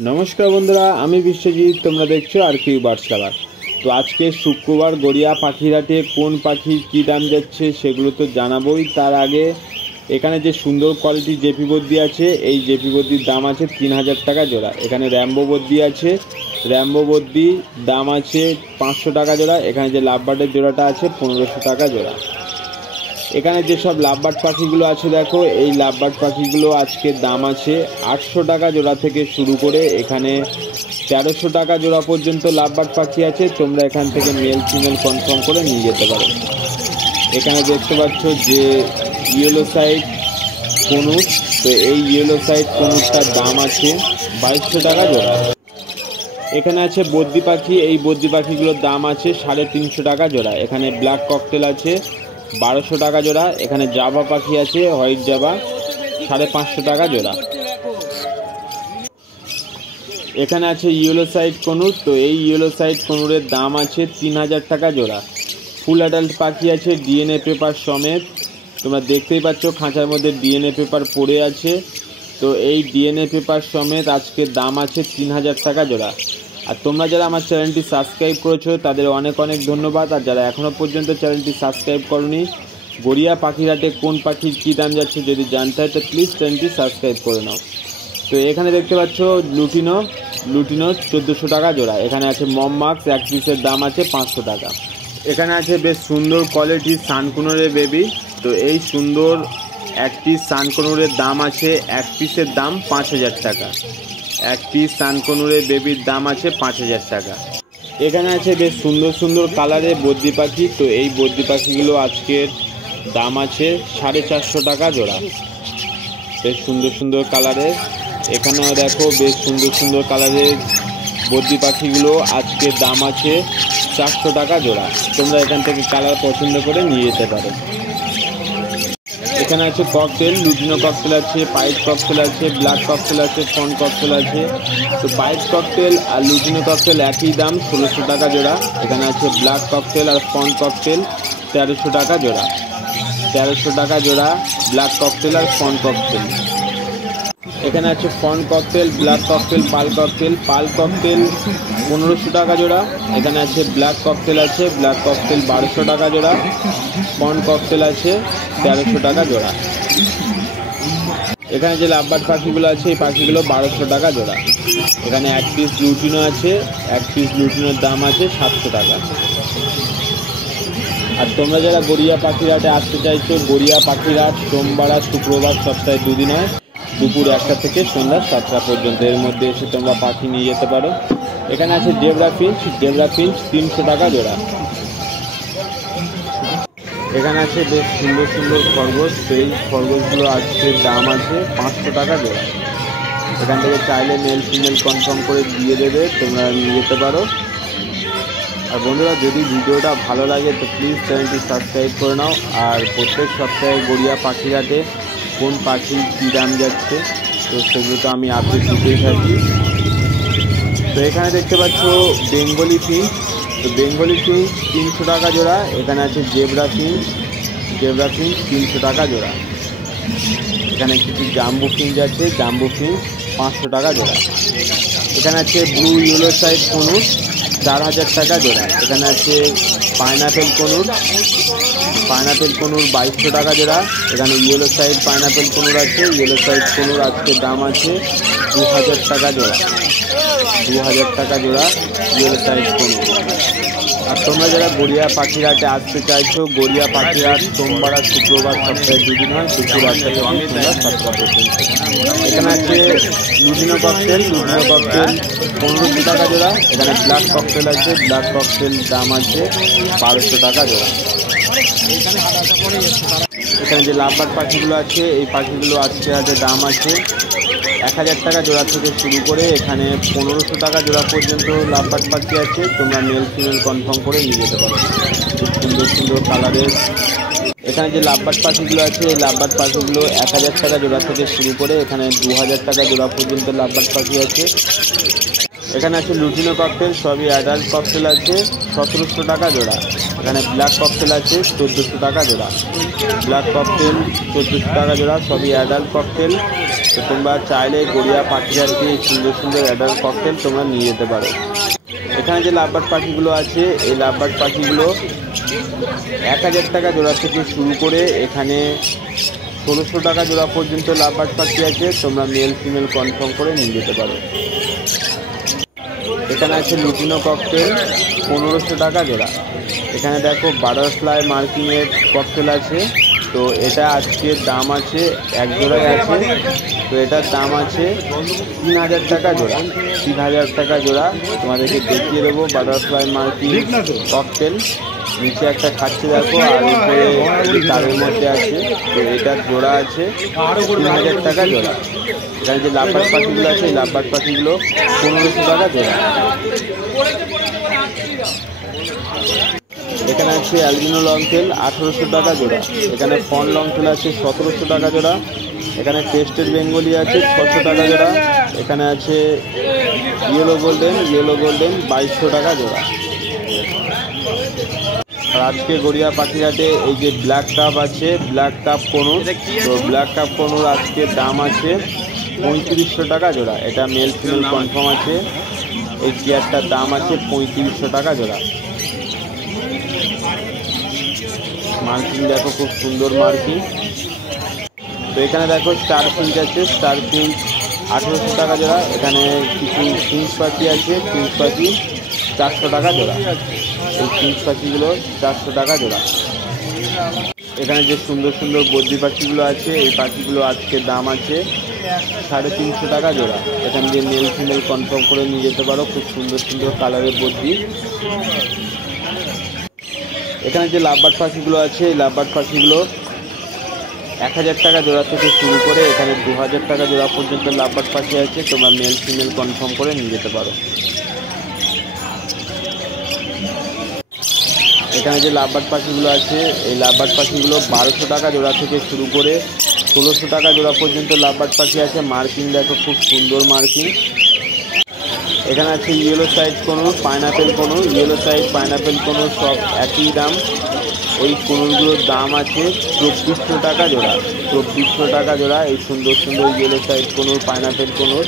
नमस्कार बंधुरा आमी विश्वजित तोमरा देखछो आरकिউ বার্ডস লাভার। तो आज के शुक्रवार गड़िया पाखिरहाटे कोन पाखिर की दाम जाच्छे सेगुलो तो जानाबोई। तार आगे एखाने जे सुंदर क्वालिटी जेपी बद्दी आछे এই जेपी बद्दिर दाम आछे 3000 टाका जोड़ा। एखाने रैम्बो बद्दी आछे, रैम्बो बद्दी दाम आछे 500 टाका जोड़ा। एखाने जे लाभबार्डेर जोड़ाटा आछे 1500 टाका जोड़ा। এখানে যে সব লাভবার্ড পাখিগুলো আছে দেখো, এই লাভবার্ড পাখিগুলো আজকে দাম আছে 800 টাকা জোড়া থেকে শুরু করে এখানে 1300 টাকা জোড়া পর্যন্ত লাভবার্ড পাখি আছে। তোমরা এখান থেকে মেল ফিমেল কনফার্ম করে নিয়ে যেতে পারো। এখানে দেখতে পাচ্ছ যে ইয়েলো সাইড কনুর, তো এই ইয়েলো সাইড কনুরটার দাম আছে 2200 টাকা জোড়া। এখানে আছে বদ্দি পাখি, এই বদ্দি পাখিগুলোর দাম আছে 350 টাকা জোড়া। এখানে ব্ল্যাক ককটেল আছে 1200 টাকা জোড়া। এখানে জাভা পাখি আছে হোয়াইট জাভা 550 টাকা জোড়া। এখানে আছে ইয়েলো সাইড কনুর, তো এই ইয়েলো সাইড কনুরের দাম আছে 3000 টাকা জোড়া। ফুল অ্যাডাল্ট পাখি আছে ডিএনএ পেপার সমেত, তোমরা দেখতেই পাচ্ছ খাঁচার মধ্যে ডিএনএ পেপার পড়ে আছে। তো এই ডিএনএ পেপার সমেত আজকে দাম আছে 3000 টাকা জোড়া। আর তোমরা যারা আমার চ্যানেলটি সাবস্ক্রাইব করেছো তাদের অনেক অনেক ধন্যবাদ। আর যারা এখনও পর্যন্ত চ্যানেলটি সাবস্ক্রাইব করনি, গড়িয়া পাখিরহাটে কোন পাখির কী দাম যাচ্ছে যদি জানতে হয় তো প্লিজ চ্যানেলটি সাবস্ক্রাইব করে নাও। তো এখানে দেখতে পাচ্ছ লুটিনো 1400 টাকা জোড়া। এখানে আছে মমমাক্স, এক পিসের দাম আছে 500 টাকা। এখানে আছে বেশ সুন্দর কোয়ালিটির সানকুনোরের বেবি, তো এই সুন্দর এক পিস সানকুনোরের দাম আছে এক পিসের দাম 5000 টাকা। এক পিস সানকনুরের বেবির দাম আছে 5000 টাকা। এখানে আছে বেশ সুন্দর সুন্দর কালারের বদ্দি পাখি, তো এই বদ্দি পাখিগুলো আজকের দাম আছে 450 টাকা জোড়া। বেশ সুন্দর সুন্দর কালারের, এখানেও দেখো বেশ সুন্দর সুন্দর কালারের বদ্দি পাখিগুলো আজকের দাম আছে 400 টাকা জোড়া। তোমরা এখান থেকে কালার পছন্দ করে নিয়ে যেতে পারো। এখানে আছে ককটেল, লুটিনো ককটেল আছে, পাইট ককটেল আছে, ব্ল্যাক ককটেল আছে, ফন ককটেল আছে। তো পাইট ককটেল আর লুটিনো ককটেল একই দাম 1600 টাকা জোড়া। এখানে আছে ব্ল্যাক ককটেল আর ফন ককটেল 1300 টাকা জোড়া। 1300 টাকা জোড়া ব্ল্যাক ককটেল আর ফন ককটেল। এখানে আছে fawn cockatiel, black cockatiel, pearl cockatiel 1500 টাকা জোড়া। এখানে আছে ব্ল্যাক ককটেল আছে, ব্ল্যাক ককটেল 1200 টাকা জোড়া। ফন ককটেল আছে 1300 টাকা জোড়া। এখানে যে লাভবার্ড পাখিগুলো আছে এই পাখিগুলো 1200 টাকা জোড়া। এখানে এক পিস লুটিনো আছে, এক পিস লুটিনোর দাম আছে 700 টাকা। আর তোমরা যারা গড়িয়া পাখিরহাটে আসতে চাইছো, গড়িয়া পাখিরহাট সোমবার আর শুক্রবার সপ্তাহে 2 দিন হয়, দুপুর 1টা থেকে সন্ধ্যা 7টা পর্যন্ত। এর মধ্যে এসে তোমরা পাখি নিয়ে যেতে পারো। এখানে আছে জেব্রা ফিঞ্চ 300 টাকা জোড়া। এখানে আছে বেশ সুন্দর সুন্দর খরগোশ, সেই খরগোশগুলো আজকের দাম আছে 500 টাকা জোড়া। এখান থেকে চাইলে মেল ফিমেল কনফার্ম করে দিয়ে দেবে, তোমরা নিয়ে যেতে পারো। আর বন্ধুরা যদি ভিডিওটা ভালো লাগে তো প্লিজ চ্যানেলটি সাবস্ক্রাইব করে নাও। আর প্রত্যেক সপ্তাহে গড়িয়া পাখিরহাটে কোন পাখির কী দাম যাচ্ছে তো সেগুলো তো আমি আপডেট দিতেই থাকি। তো এখানে দেখতে পাচ্ছ বেঙ্গলি ফিঞ্চ, তো বেঙ্গলি ফিঞ্চ 300 টাকা জোড়া। এখানে আছে জেব্রা ফিঞ্চ 300 টাকা জোড়া। এখানে কিছু জাম্বু ফিঞ্চ আছে, জাম্বু ফিঞ্চ 500 টাকা জোড়া। এখানে আছে ব্লু ইয়েলো সাইড কনুর 4000 টাকা জোড়া। এখানে আছে পাইনাপেল কনুর 2200 টাকা জোড়া। এখানে ইয়েলো সাইড পাইনাপেল কনুর আছে, ইয়েলো সাইড কনুর আজকের দাম আছে 2000 টাকা জোড়া। 2000 টাকা জোড়া ইয়েলো সাইড কনুর। আর তোমরা যারা গড়িয়া পাখিরহাটে আসতে চাইছো, গড়িয়া পাখিরহাট সোমবার আর শুক্রবার সপ্তাহে 2 দিন হয়, দুপুর 1টা থেকে সন্ধ্যা 7টা পর্যন্ত। এখানে আছে লুটিনো ককটেল 1500 টাকা জোড়া। এখানে ব্ল্যাক ককটেল আছে, ব্ল্যাক ককটেল দাম আছে 1200 টাকা জোড়া। এখানে যে লাভবার্ড পাখিগুলো আছে এই পাখিগুলো আজকে হাটে দাম আছে 1000 টাকা জোড়া থেকে শুরু করে এখানে 1500 টাকা জোড়া পর্যন্ত লাভবার্ড পাখি আছে। তোমরা মেল ফিমেল কনফার্ম করে নিয়ে যেতে পারো। খুব সুন্দর সুন্দর কালারের এখানে যে লাভবার্ড পাখিগুলো আছে এই লাভবার্ড পাখিগুলো 1000 টাকা জোড়া থেকে শুরু করে এখানে 2000 টাকা জোড়া পর্যন্ত লাভবার্ড পাখি আছে। এখানে আছে লুটিনো ককটেল, সবই অ্যাডাল্ট ককটেল আছে 1700 টাকা জোড়া। এখানে ব্ল্যাক ককটেল আছে 1400 টাকা জোড়া। ব্ল্যাক ককটেল 1400 টাকা জোড়া, সবই অ্যাডাল্ট ককটেল। তো তোমরা চাইলে গড়িয়া পাখিঘাট দিয়ে সুন্দর সুন্দর অ্যাডাল্ট ককটেল তোমরা নিয়ে যেতে পারো। এখানে যে লাভবার্ড পাখিগুলো আছে এই লাভবার্ড পাখিগুলো 1000 টাকা জোড়া থেকে শুরু করে এখানে 1600 টাকা জোড়া পর্যন্ত লাভবার্ড পাখি আছে, তোমরা মেল ফিমেল কনফার্ম করে নিয়ে যেতে পারো। এখানে আছে লুটিনো ককটেল 1500 টাকা জোড়া। এখানে দেখো বাটারফ্লাই মার্কিংয়ের ককটেল আছে, তো এটা আজকে দাম আছে এক জোড়ায় আছে, তো এটার দাম আছে 3000 টাকা জোড়া। 3000 টাকা জোড়া তোমাদেরকে দেখিয়ে দেবো বাটারফ্লাই মার্কিং ককটেল। নিচে একটা খাচ্ছে দেখো, আর উপরে তারের মধ্যে আছে, তো এটার জোড়া আছে 3000 টাকা জোড়া। এখানে যে লাভবার্ড পাখিগুলো আছে এই লাভবার্ড পাখিগুলো 1500 টাকা জোড়া। এখানে আছে অ্যালবিনো লংটেল 1800 টাকা জোড়া। এখানে ফন লংটেল আছে 1700 টাকা জোড়া। এখানে ক্রেস্টেড বেঙ্গলি আছে 600 টাকা জোড়া। এখানে আছে ইয়েলো গোল্ডেন 2200 টাকা জোড়া। আর আজকে গড়িয়া পাখিঘাটে এই যে ব্ল্যাক কাপ আছে, ব্ল্যাক কাপ কনুর, তো ব্ল্যাক কাপ কনুর আজকে দাম আছে 3500 টাকা জোড়া। এটা মেল ফিমেল কনফার্ম আছে। এই চেয়ারটার দাম আছে 3500 টাকা জোড়া। মার্কিং দেখো খুব সুন্দর মার্কিং। তো এখানে দেখো স্টার ফিঞ্চ আছে, স্টার ফিঞ্চ 1800 টাকা জোড়া। এখানে কিছু ফিঞ্চ পাখি আছে, ফিঞ্চ পাখি 400 টাকা জোড়া। এই ফিঞ্চ পাখিগুলো 400 টাকা জোড়া। এখানে যে সুন্দর সুন্দর বদ্রি পাখিগুলো আছে এই পাখিগুলো আজকে দাম আছে 350 টাকা জোড়া। এখান দিয়ে মেল ফিমেল কনফার্ম করে নিয়ে যেতে পারো, খুব সুন্দর সুন্দর কালারের বদ্রি। এখানে যে লাভবার্ড পাখিগুলো আছে এই লাভবার্ড পাখিগুলো 1000 টাকা জোড়া থেকে শুরু করে এখানে 2000 টাকা জোড়া পর্যন্ত লাভবার্ড পাখি আছে, তোমরা মেল ফিমেল কনফার্ম করে নিয়ে যেতে পারো। এখানে যে লাভবার্ড পাখিগুলো আছে এই লাভবার্ড পাখিগুলো 1200 টাকা জোড়া থেকে শুরু করে 1600 টাকা জোড়া পর্যন্ত লাভবার্ড পাখি আছে। মার্কিং দেখো খুব সুন্দর মার্কিং। এখানে আছে yellow side conure, pineapple conure. Yellow side pineapple conure সব একই দাম। এই কনুরগুলোর দাম আছে 2400 টাকা জোড়া। 2400 টাকা জোড়া এই সুন্দর সুন্দর yellow side conure, pineapple conure.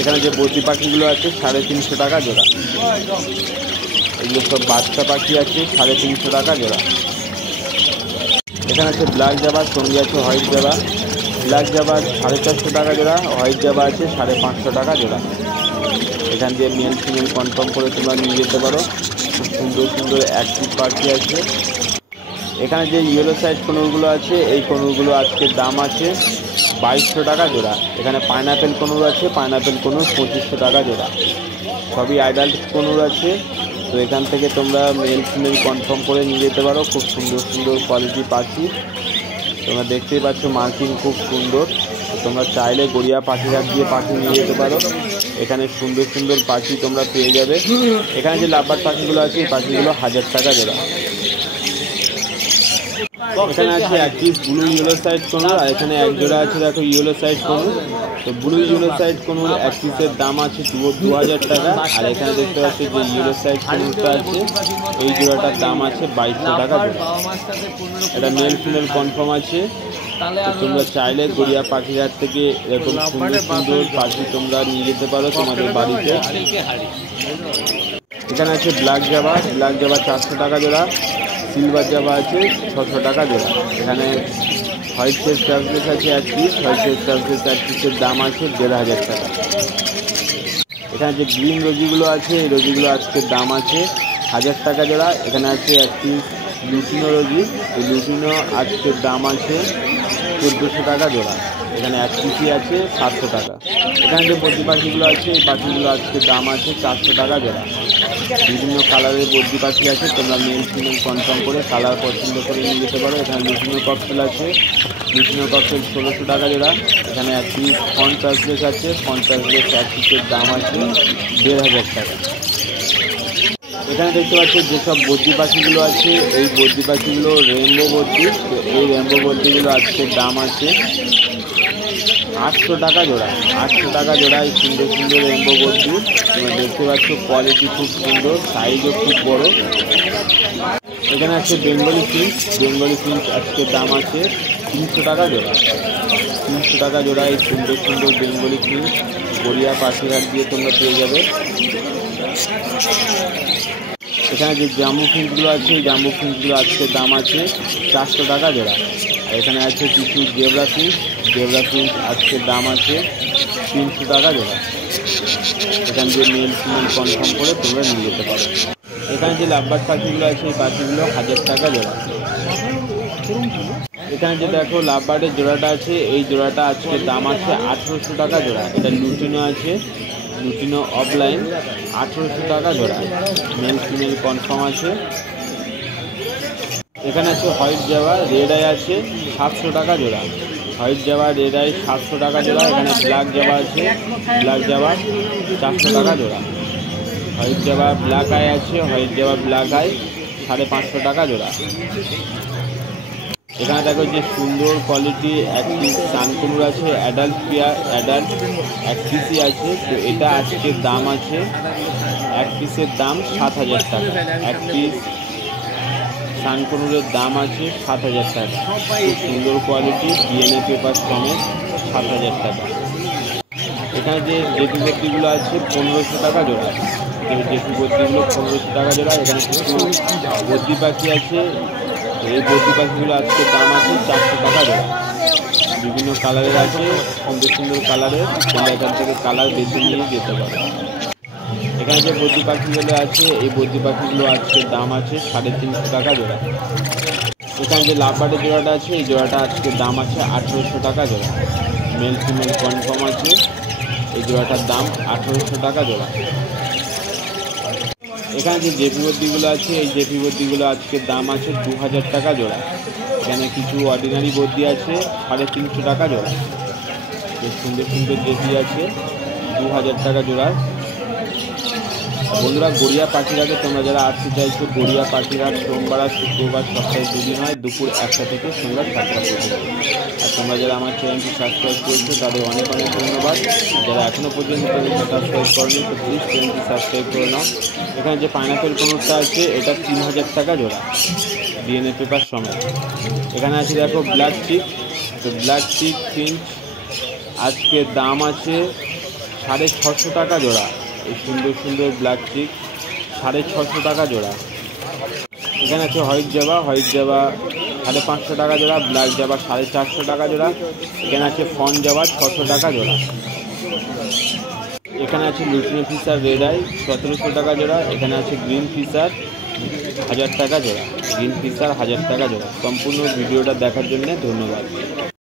এখানে যে বদ্রি পাখিগুলো আছে 350 টাকা জোড়া। এগুলো সব বাচ্চা পাখি আছে 350 টাকা জোড়া। এখানে আছে ব্ল্যাক জাবা, সঙ্গে আছে হোয়াইট জাবা। ব্ল্যাক জাবা 450 টাকা জোড়া, হোয়াইট জাবা আছে 550 টাকা জোড়া। এখান দিয়ে মেল ফিমেল কনফার্ম করে তোমরা নিয়ে যেতে পারো। খুব সুন্দর সুন্দর অ্যাক্টিভ পাখি আছে। এখানে যে ইয়েলো সাইড কনুরগুলো আছে এই কনুরগুলো আজকের দাম আছে 2200 টাকা জোড়া। এখানে পাইনাপেল কনুর আছে, পাইনাপেল কনুর 2500 টাকা জোড়া। সবই অ্যাডাল্ট কনুর আছে, তো এখান থেকে তোমরা মেল ফিমেল কনফার্ম করে নিয়ে যেতে পারো। খুব সুন্দর সুন্দর কোয়ালিটি পাখি তোমরা দেখতেই পাচ্ছ, মার্কিং খুব সুন্দর। তোমরা চাইলে গড়িয়া পাখিঘাট দিয়ে পাখি নিয়ে যেতে পারো। এখানে সুন্দর সুন্দর পাখি তোমরা পেয়ে যাবে। এখানে যে লাভবার্ড পাখিগুলো আছে এই পাখিগুলো 1000 টাকা জোড়া। এখানে আছে এক piece blue yellow side corner, আর এখানে এক জোড়া আছে দেখো ইয়েলো সাইড কনুর। তো ব্লু ইয়েলো সাইড কনুর এক পিসের দাম আছে 2000 টাকা। আর এখানে দেখতে পাচ্ছি যে ইয়েলো সাইড কনুরটা আছে এই জোড়াটার দাম আছে 2200 টাকা জোড়া। এটা মেল ফিমেল কনফার্ম আছে। তোমরা চাইলে গড়িয়া পাখিঘাট থেকে এরকম সুন্দর সুন্দর পাখি তোমরা নিয়ে যেতে পারো তোমাদের বাড়িতে। এখানে আছে ব্ল্যাক জাবা, ব্ল্যাক জাবা 400 টাকা জোড়া। সিলভার জাবা আছে 600 টাকা জোড়া। এখানে হোয়াইট ফেস ট্রাভেলস আছে এক পিস, হোয়াইট ফেস ট্রাভেলস এক পিসের দাম আছে 1500 টাকা। এখানে যে গ্রিন রোজিগুলো আছে এই রোজিগুলো আজকের দাম আছে 1000 টাকা জোড়া। এখানে আছে এক পিস লুটিনো রোজি, এই লুটিনো আজকের দাম আছে 1400 টাকা জোড়া। এখানে এক পিসই আছে 700 টাকা। এখানে যে বদ্রি পাখিগুলো আছে এই পাখিগুলো আজকের দাম আছে 400 টাকা জোড়া। বিভিন্ন কালারের বদ্রি পাখি আছে, তোমরা মেল ফিমেল কনফার্ম করে কালার পছন্দ করে নিয়ে যেতে পারো। এখানে লুটিনো ককটেল আছে, লুটিনো ককটেল 1600 টাকা জোড়া। এখানে এক পিস ফন ট্রান্সলেস আছে, ফন ট্রান্সলেস এক পিসের দাম আছে 1500 টাকা। এখানে দেখতে পাচ্ছি যেসব বদ্রি পাখিগুলো আছে এই বদ্রি পাখিগুলো রেইনবো বদ্রি। তো এই রেইনবো বদ্রিগুলো আজকের দাম আছে 800 টাকা জোড়া। 800 টাকা জোড়া এই সুন্দর সুন্দর রেইনবো বদ্রি। তোমরা দেখতে পাচ্ছ কোয়ালিটি খুব সুন্দর, সাইজও খুব বড়। এখানে আছে বেঙ্গলি ফিঞ্চ, বেঙ্গলি ফিঞ্চ আজকের দাম আছে 300 টাকা জোড়া। 300 400 টাকা জোড়া। এই সুন্দর সুন্দর বেঙ্গলি ফিঞ্চ গড়িয়া পাখিরহাট দিয়ে তোমরা পেয়ে যাবে। এখানে যে জাম্বু ফিঞ্চগুলো আছে, এই জাম্বু ফিঞ্চগুলো আজকের দাম আছে 400 টাকা জোড়া। আর এখানে আছে কিছু জেব্রা ফিঞ্চ আজকের দাম আছে 300 টাকা জোড়া। এখান থেকে মেল ফিমেল কনফার্ম করে তোমরা নিয়ে যেতে পারো। এখানে যে লাভবার্ড পাখিগুলো আছে, এই পাখিগুলো 1000 টাকা জোড়া। এখানে যে দেখো লাভবার্ডের জোড়াটা আছে, এই জোড়াটা আজকের দাম আছে 1800 টাকা জোড়া। এটা লুটিনো আছে, লুটিনো অফলাইন 1800 টাকা জোড়া। মেল ফিমেল কনফার্ম আছে। এখানে আছে হোয়াইট জাভা রেড আই আছে 700 টাকা জোড়া। হোয়াইট জাভা রেড আই 700 টাকা জোড়া। এখানে ব্ল্যাক জাভা আছে, ব্ল্যাক জাভা 400 টাকা জোড়া। হোয়াইট জাভা ব্ল্যাক আই আছে, হোয়াইট জাভা ব্ল্যাক আই 550 টাকা জোড়া। এখানে দেখো যে সুন্দর কোয়ালিটি একটি সানকুনুর আছে, অ্যাডাল্ট পেয়ার, অ্যাডাল্ট এক পিসই আছে। তো এটা আজকের দাম আছে, এক পিসের দাম 7000 টাকা। এক পিস সানকুনুরের দাম আছে 7000 টাকা। খুব সুন্দর কোয়ালিটি, ডিএনএ পেপার সমেত 7000 টাকা। এখানে যে জেপি বত্তিগুলো আছে 1500 টাকা জোড়া। জেপি বত্তিগুলো 1500 টাকা জোড়া। এখানে কিছু বদ্রি পাখি আছে, এই বদ্রি পাখিগুলো আজকে দাম আছে 400 টাকা জোড়া। বিভিন্ন কালারের আছে, সুন্দর সুন্দর কালারের, তোমরা এখান থেকে কালার বেছে নিয়ে যেতে পারো। এখানে যে বদ্রি পাখিগুলো আছে, এই বদ্রি পাখিগুলো আজকে দাম আছে 350 টাকা জোড়া। এখানে যে লাভবার্ডের জোড়াটা আছে, এই জোড়াটা আজকে দাম আছে 1800 টাকা জোড়া। মেল ফিমেল কনফার্ম আছে। এই জোড়াটার দাম 1800 টাকা জোড়া। এখানে যে জেপি বদ্রিগুলো আছে, এই জেপি বদ্রিগুলো আজকের দাম আছে 2000 টাকা জোড়া। এখানে কিছু অর্ডিনারি বদ্রি আছে 350 টাকা জোড়া। বেশ সুন্দর সুন্দর জেপি আছে 2000 টাকা জোড়া। বন্ধুরা, গড়িয়া পাখিরহাটে তোমরা যারা আসতে চাইছো, গড়িয়া পাখিরহাট সোমবার আর শুক্রবার সপ্তাহে 2 দিন হয়, দুপুর 1টা থেকে সন্ধ্যা 7টা পর্যন্ত। আর তোমরা যারা আমার চ্যানেলটি সাবস্ক্রাইব করেছো তাদের অনেক অনেক ধন্যবাদ। যারা এখনও পর্যন্ত চ্যানেলটি সাবস্ক্রাইব করেনি তো প্লিজ চ্যানেলটি সাবস্ক্রাইব করে নাও। এখানে যে পাইনাপেল কনুরটা আছে, এটা 3000 টাকা জোড়া, ডিএনএ পেপার সমেত। এখানে আছে দেখো ব্ল্যাক চিক, তো ব্ল্যাক চিক ফিঞ্চ আজকের দাম আছে 650 টাকা জোড়া। এই সুন্দর সুন্দর ব্ল্যাক চিক 650 টাকা জোড়া। এখানে আছে হোয়াইট জাভা 550 টাকা জোড়া, ব্ল্যাক জাভা 450 টাকা জোড়া। এখানে আছে ফন জাভা 600 টাকা জোড়া। এখানে আছে লুটিনো ফিশার রেড আই 1700 টাকা জোড়া। এখানে আছে গ্রিন ফিশার 1000 টাকা জোড়া। গ্রিন ফিশার 1000 টাকা জোড়া। সম্পূর্ণ ভিডিওটা দেখার জন্য ধন্যবাদ।